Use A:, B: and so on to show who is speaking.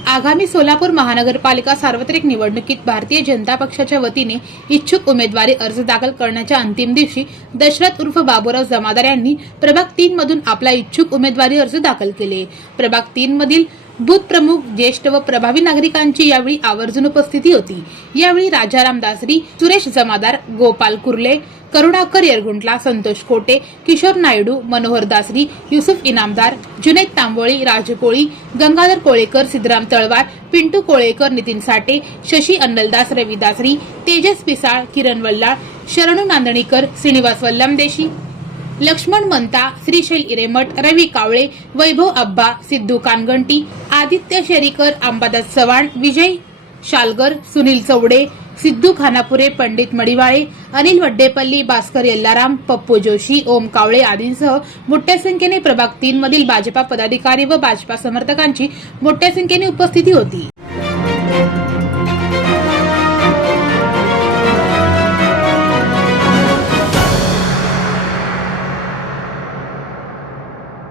A: आगामी सोलापूर महानगरपालिका सार्वत्रिक निवडणुकीत भारतीय जनता पक्षाच्या वतीने इच्छुक उमेदवारी अर्ज दाखल करण्याच्या अंतिम दिवशी दशरथ उर्फ बाबूराव जमादार यांनी प्रभाग तीन मधून आपला इच्छुक उमेदवारी अर्ज दाखल केले. प्रभाग तीन मधील बूथ प्रमुख ज्येष्ठ व प्रभावी नागरिकांची यावेळी आवर्जून उपस्थिती होती. यावेळी राजाराम दासरी सुरेश जमादार गोपाल कुर्ले करुणाकर येरगुंटला संतोष कोटे किशोर नायडू मनोहर दासरी युसुफ इनामदार जुनेद तांबोळी राजू कोळी गंगाधर कोळेकर सिद्धराम तळवार पिंटू कोळेकर नितीन साठे शशी अन्नलदास रवी दासरी तेजस पिसाळ किरण वल्लाळ शरणू नांदणीकर श्रीनिवास वल्लमदेशी लक्ष्मण मंता श्रीशैल इरेमठ रवी कावळे वैभव अब्बा सिद्धू कानगंटी आदित्य शेरीकर अंबादास चव्हाण विजय शालगर सुनील चौडे सिद्धू खानापुरे पंडित मडिवाळे अनिल वड्डेपल्ली भास्कर यल्लाराम पप्पू जोशी ओम कावळे आदींसह मोठ्या संख्येने प्रभाग तीन मधील भाजपा पदाधिकारी व भाजपा समर्थकांची मोठ्या संख्येने उपस्थिती होती.